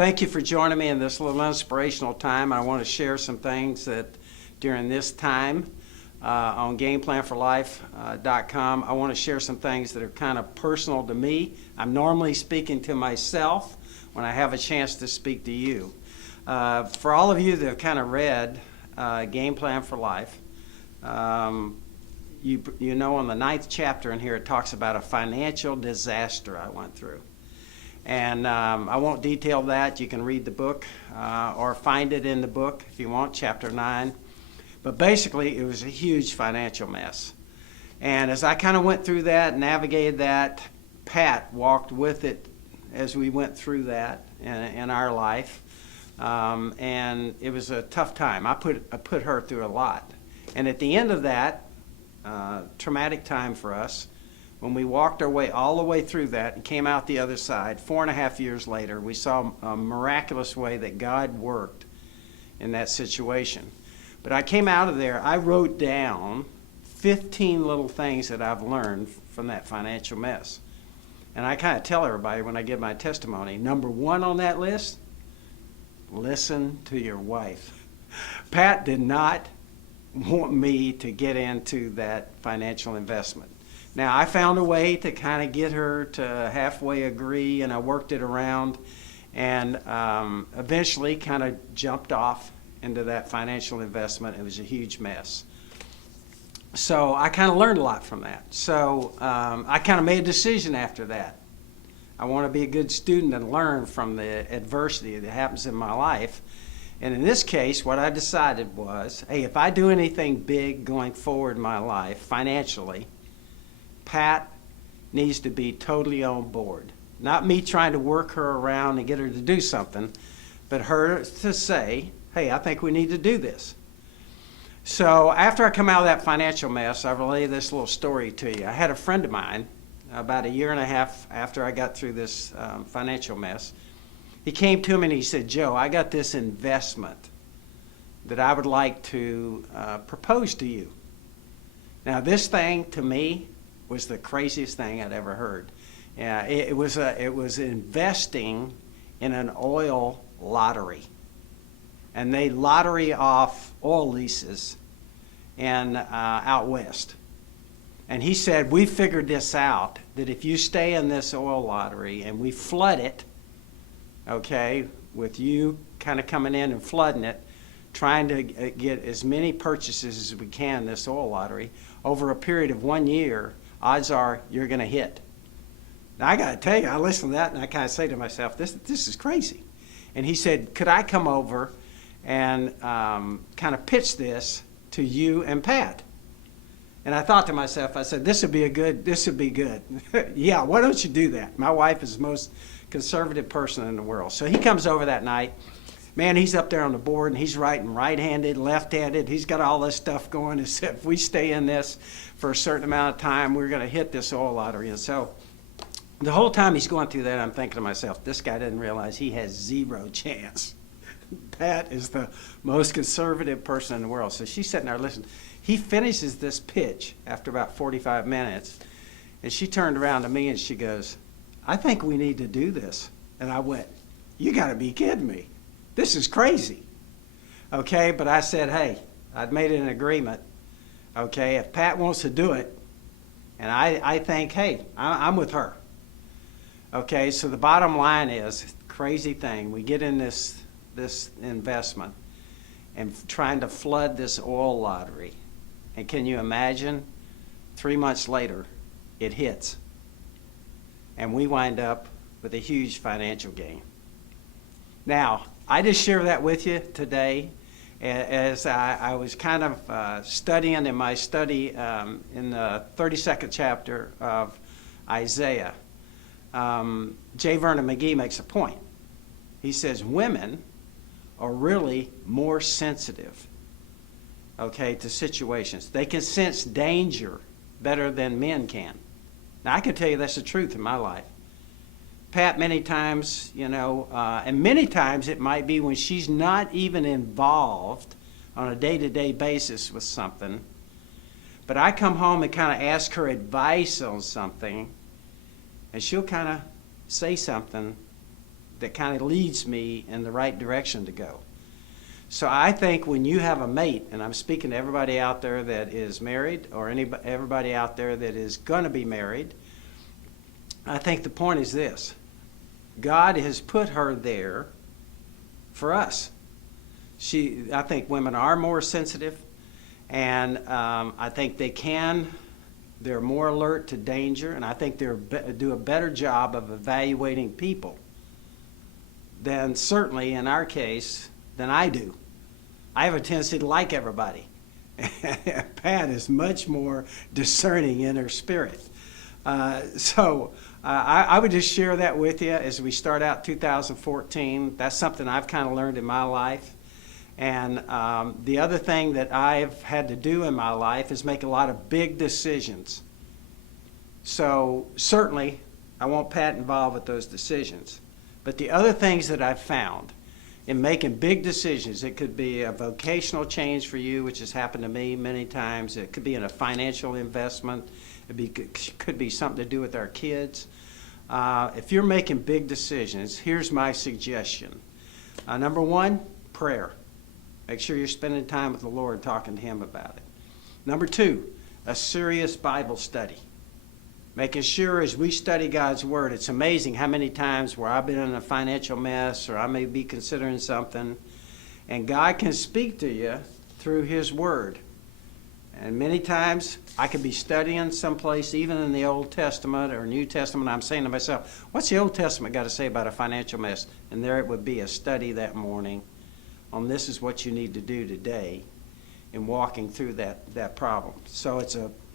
Thank you for joining me in this little inspirational time. I want to share some things that during this time on GamePlanForLife.com, I want to share some things that are kind of personal to me. I'm normally speaking to myself when I have a chance to speak to you. For all of you that have kind of read Game Plan for Life, you know on the 9th chapter in here it talks about a financial disaster I went through. And I won't detail that. You can read the book or find it in the book if you want, chapter 9. But basically, it was a huge financial mess. And as I kind of went through that, navigated that, Pat walked with it as we went through that in our life. And it was a tough time. I put her through a lot. And at the end of that traumatic time for us, when we walked our way all the way through that and came out the other side, 4.5 years later, we saw a miraculous way that God worked in that situation. But I came out of there, I wrote down 15 little things that I've learned from that financial mess. And I kind of tell everybody when I give my testimony, number one on that list, listen to your wife. Pat did not want me to get into that financial investment. Now, I found a way to kind of get her to halfway agree, and I worked it around, and eventually kind of jumped off into that financial investment. It was a huge mess. So I kind of learned a lot from that. So I kind of made a decision after that. I want to be a good student and learn from the adversity that happens in my life. And in this case, what I decided was, hey, if I do anything big going forward in my life financially, Pat needs to be totally on board. Not me trying to work her around and get her to do something, but her to say, hey, I think we need to do this. So after I come out of that financial mess, I relay this little story to you. I had a friend of mine about 1.5 years after I got through this financial mess. He came to me and he said, Joe, I got this investment that I would like to propose to you. Now this thing to me was the craziest thing I'd ever heard. It was investing in an oil lottery. And they lottery off oil leases out west. And he said, we figured this out, that if you stay in this oil lottery and we flood it, okay, with you kind of coming in and flooding it, trying to get as many purchases as we can in this oil lottery, over a period of 1 year, odds are you're going to hit. Now, I got to tell you, I listen to that and I kind of say to myself, this is crazy. And he said, could I come over and kind of pitch this to you and Pat? And I thought to myself, I said, this would be good. Yeah, why don't you do that? My wife is the most conservative person in the world. So he comes over that night. Man, he's up there on the board, and he's writing right-handed, left-handed. He's got all this stuff going. He said, if we stay in this for a certain amount of time, we're going to hit this oil lottery. And so the whole time he's going through that, I'm thinking to myself, this guy doesn't realize he has zero chance. Pat is the most conservative person in the world. So she's sitting there listening. He finishes this pitch after about 45 minutes, and she turned around to me and she goes, I think we need to do this. And I went, you got to be kidding me. This is crazy. Okay, but I said, hey, I'd made an agreement. Okay, if Pat wants to do it, and I think, hey, I'm with her. Okay, so the bottom line is, crazy thing, we get in this investment and trying to flood this oil lottery. And can you imagine, 3 months later, it hits. And we wind up with a huge financial gain. Now, I just share that with you today as I was kind of studying in my study in the 32nd chapter of Isaiah. J. Vernon McGee makes a point. He says women are really more sensitive, okay, to situations. They can sense danger better than men can. Now, I can tell you that's the truth in my life. Pat, many times, and many times it might be when she's not even involved on a day-to-day basis with something, but I come home and kind of ask her advice on something, and she'll kind of say something that kind of leads me in the right direction to go. So I think when you have a mate, and I'm speaking to everybody out there that is married or everybody out there that is going to be married, I think the point is this. God has put her there for us. I think women are more sensitive, and I think they're more alert to danger, and I think they do a better job of evaluating people than, certainly in our case, than I do. I have a tendency to like everybody. Pat is much more discerning in her spirit. So I would just share that with you as we start out 2014. That's something I've kind of learned in my life. And the other thing that I've had to do in my life is make a lot of big decisions. So certainly I want Pat involved with those decisions. But the other things that I've found in making big decisions, it could be a vocational change for you, which has happened to me many times. It could be in a financial investment. It could be something to do with our kids. If you're making big decisions, here's my suggestion. Number one, prayer. Make sure you're spending time with the Lord talking to Him about it. Number two, a serious Bible study. Making sure as we study God's Word, it's amazing how many times where I've been in a financial mess or I may be considering something, and God can speak to you through His Word. And many times I could be studying someplace, even in the Old Testament or New Testament, I'm saying to myself, what's the Old Testament got to say about a financial mess? And there it would be a study that morning on this is what you need to do today in walking through that problem. So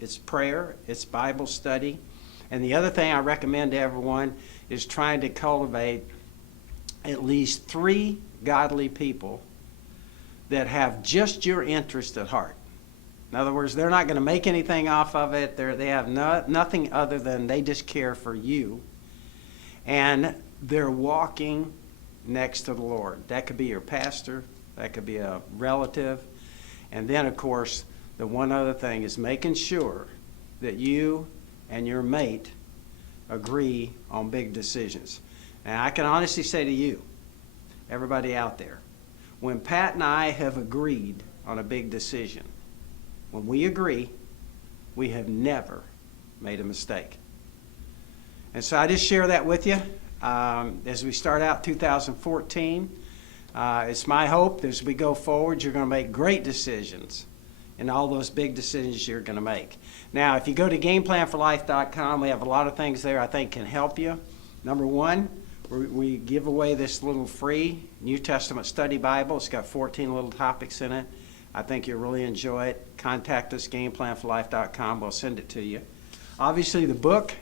it's prayer, it's Bible study. And the other thing I recommend to everyone is trying to cultivate at least 3 godly people that have just your interest at heart. In other words, they're not going to make anything off of it. They have nothing other than they just care for you. And they're walking next to the Lord. That could be your pastor. That could be a relative. And then, of course, the one other thing is making sure that you and your mate agree on big decisions. And I can honestly say to you, everybody out there, when Pat and I have agreed on a big decision, when we agree, we have never made a mistake. And so I just share that with you as we start out 2014. It's my hope that as we go forward, you're going to make great decisions in all those big decisions you're going to make. Now, if you go to gameplanforlife.com, we have a lot of things there I think can help you. Number one, we give away this little free New Testament study Bible. It's got 14 little topics in it. I think you'll really enjoy it. Contact us, gameplanforlife.com. We'll send it to you. Obviously, the book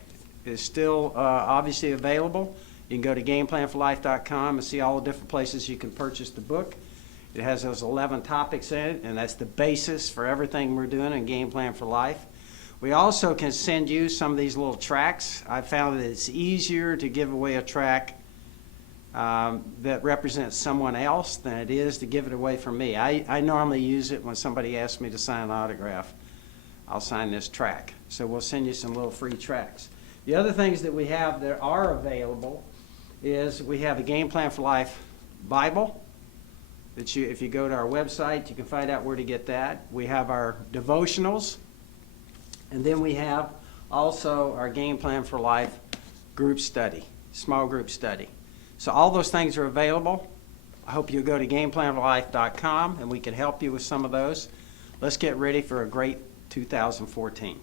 is still obviously available. You can go to gameplanforlife.com and see all the different places you can purchase the book. It has those 11 topics in it, and that's the basis for everything we're doing in Game Plan for Life. We also can send you some of these little tracts. I found that it's easier to give away a tract that represents someone else than it is to give it away from me. I normally use it when somebody asks me to sign an autograph. I'll sign this tract. So we'll send you some little free tracts. The other things that we have that are available is we have a Game Plan for Life Bible. That if you go to our website, you can find out where to get that. We have our devotionals. And then we have also our Game Plan for Life group study, small group study. So all those things are available. I hope you'll go to gameplanforlife.com and we can help you with some of those. Let's get ready for a great 2014.